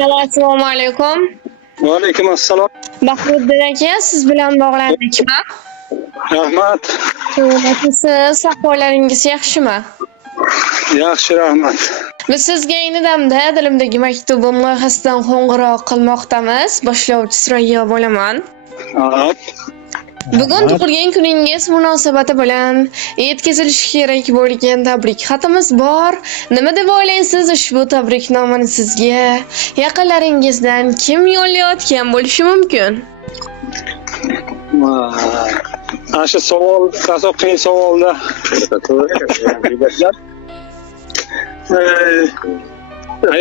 Assalomu alaykum. Va alaykum assalom. Bahriddin aka, siz bilan bog'landikmi? Rahmat. Nasılsınız? Ahvollaringiz yaxshimi? Yaxshi, rahmat. Biz sizga ayni damda dilimdagi maktubim loyihasidan qo'ng'iroq qilmoqdamiz. Boshlovchi Surayyo bo'laman. Hop. Bugun tug'ilgan kuningiz munosabati bilan yetkazilishi kerak bo'lgan tabrik xatimiz bor. Nima deb o'ylaysiz, ushbu tabriknomani sizga yaqinlaringizdan kim yo'llayotgan bo'lishi mumkin? Ana shu savol, asoq qiyin savolda.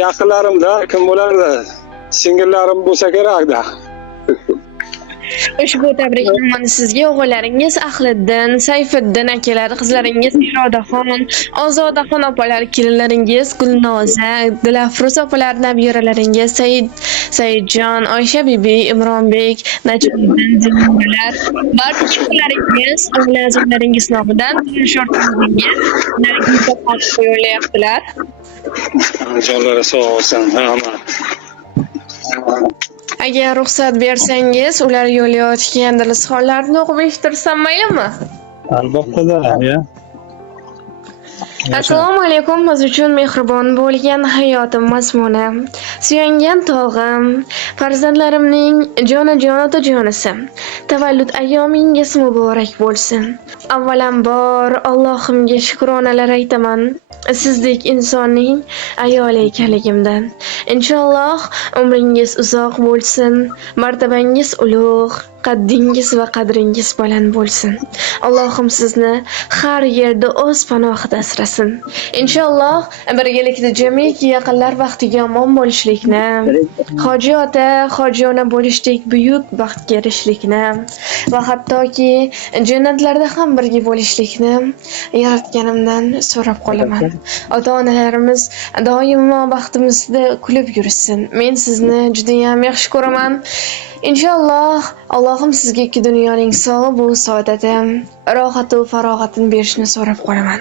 Yaqinlarimda kim bo'lardi? Singillarim bo'lsa kerakda. Ushbu tabriknomani sizga o'g'illaringiz Ahliddin, Sayfiddin akalar, qizlaringiz Irodaxon, Ozodaxon opalar, kelinlaringiz Gulnoza, Dilafruz opalar, nabiralaringiz Saidjon, Oysha bibi, Imronbek, Najmiddin, Zinalar, barcha o'g'illaringiz, o'g'il-azizlaringiz nomidan turmush o'rtog'ingiz Nargiza xonimga yo'llayaptilar. Jonlari sog' bo'lsin. Rahmat. Agar ruxsat bersangiz, ular yo'llayotgan dilizxonlarni o'qib eshittirsam maylimi? Albatta, ya. Assalomu alaykum. Biz uchun mehribon bo'lgan hayotim mazmuni, suyangan tog'im, farzandlarimning jonajon otajonisi. Tavallud ayyomingiz muborak bo'lsin. Avvalambor Allohimga shukronalar aytaman. Sizdek insonning ayoli ekanligimdan. Inshaalloh umringiz uzoq bo'lsin, martabangiz ulug', qaddingiz va qadringiz baland bo'lsin. Allohim sizni har yerda o'z panohida asrasin. Inshaalloh birgalikda jamiki yaqinlar baxtiga omon bo'lishlikni, hoji ota, hoji ona bo'lishdek buyuk baxtga erishishlikni va hattoki jannatlarda ham birga bo'lishlikni yaratganimdan so'rab qolaman. Ota-onalarimiz doimo baxtimizda kulib yursin. Men sizni juda ham yaxshi ko'raman. Inshaalloh Allohim sizga ikki dunyoning sog'i, saodati, rohati va farog'atini berishni so'rab qolaman.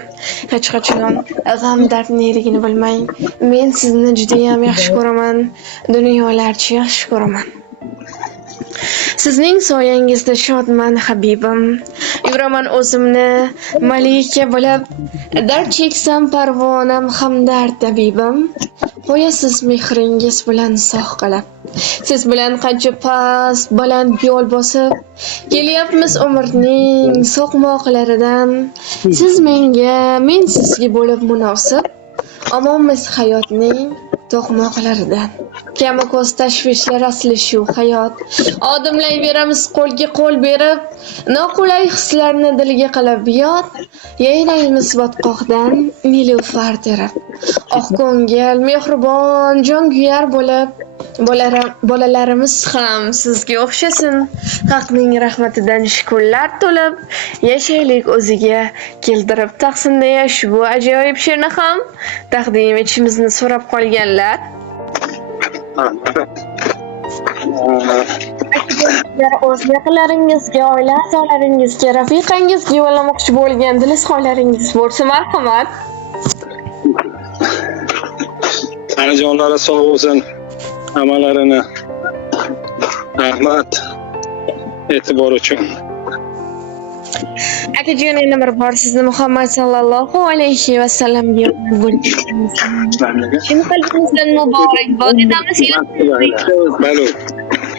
Hech qachon g'am dardligini bilmang. Men sizni juda ham yaxshi ko'raman. Dunyolarcha yaxshi ko'raman. Sizning soyangizda shodman habibim. Yuraman o'zimni malika bilib, dard cheksam parvonam hamdard tabibim. Qo'yasiz mehringiz bilan sog' qilib. Siz bilan qancha past, baland yo'l bosib kelyapmiz umrning so'qmoqlaridan. Siz menga, men sizga bo'lib munosib. Omonmiz hayotning to'qmoqlaridan. Kami ko'z tashvishlar asli shu hayot. Odimlayveramiz qo'lga qo'l berib, noqulay hislarni dilga qilib yod. Yayraymiz botqoqdan nilufar terib. Oq ko'ngil, mehribon, jonkuyar bo'lib, bolalarimiz ham sizga o'xshasin. Haqning rahmatidan shukrlar to'lib, yashaylik o'ziga keltirib taqsimda ushbu ajoyib she'rni ham taqdim etishimizni so'rab qolganlar. O'z yaqinlaringizga, oila a'zolaringizga, rafiqangizga yo'llamoqchi bo'lgan dilizxonlaringiz bo'lsa, marhamat. Jonlari sog' bo'lsin. Amalarini. Rahmat. E'tibor uchun. Akajon, yana bir bor sizni Muhammad sallallohu alayhi va sallamga bo'lganimiz. Chin qalbimizdan muborakbod etamiz.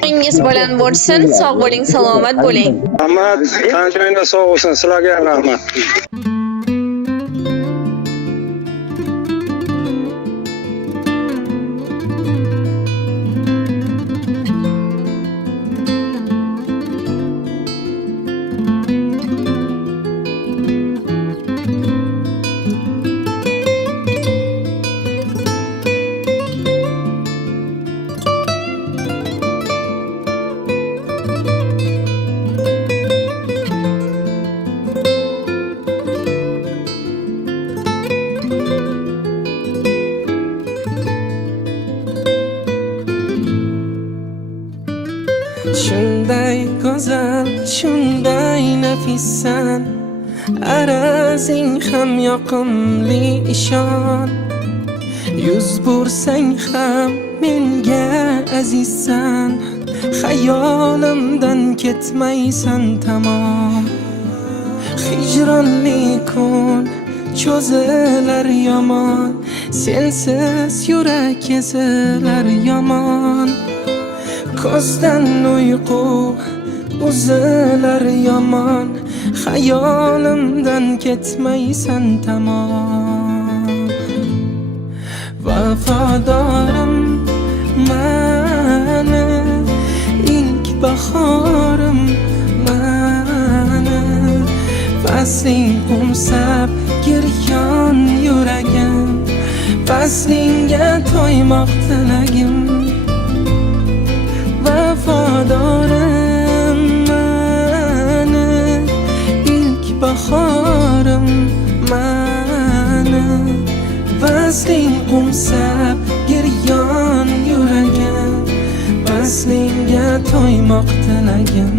Ingiz bilan bo'lsin, sog' bo'ling, salomat bo'ling. Rahmat. Qancha sog' bo'lsin. Sizlarga ham rahmat. Shunday go'zal, shunday nafissan, arazing ham yoqimli ishon. yuz bursang ham menga azizsan, xayolimdan ketmaysan tamom. Hijronli kun cho'zilar yomon, sensiz yurak ezilar yomon. Ko'zdan uyqu uzilar yomon, xayolimdan ketmaysan tamom. Vafodorim mani, ilk bahorim mani, fasling qumsab giryon yuragim, faslingga to'ymoq tilagim. Vafodorim mani, ilk bahorim mani, fasling qumsab giryon yuragim, faslingga to'ymoq tilagim.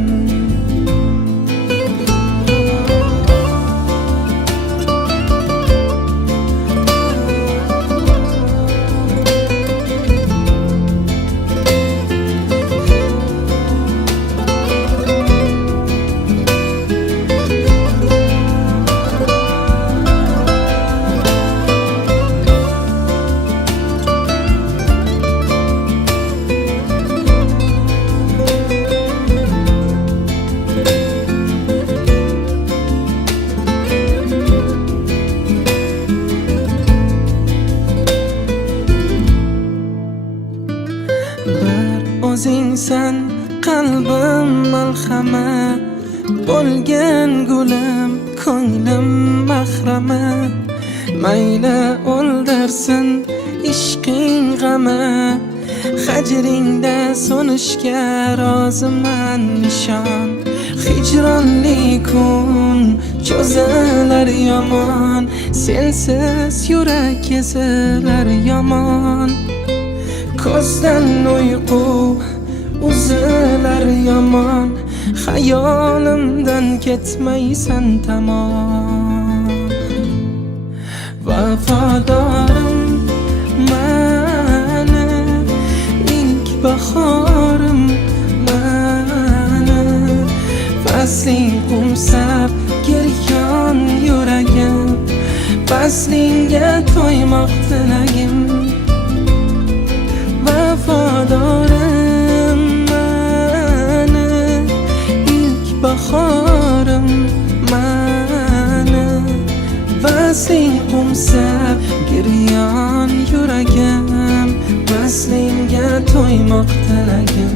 Bir o'zingsan qalbim malhama, bo'lgan gulim ko'nglim mahrama. Mayli o'ldirsin ishqing g'ama, hajringda so'nishga roziman nishon. Hijronli kun cho'zilar yomon, sensiz yurak ezilar yomon. Ko'zdan uyqu uzilar yomon, xayolimdan ketmaysan tamom. Vafodorim mani, ilk bahorim mani, fasling qumsab giryon yuragim, faslingga to'ymoq tilagim. Vafodorim mani, ilk bahorim mani, fasling qumsab giryon yuragim, faslingga to'ymoq tilagim.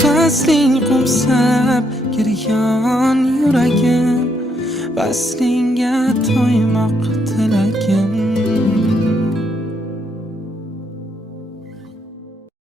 Fasling qumsab giryon yuragim, faslingga to'ymoq tilagim.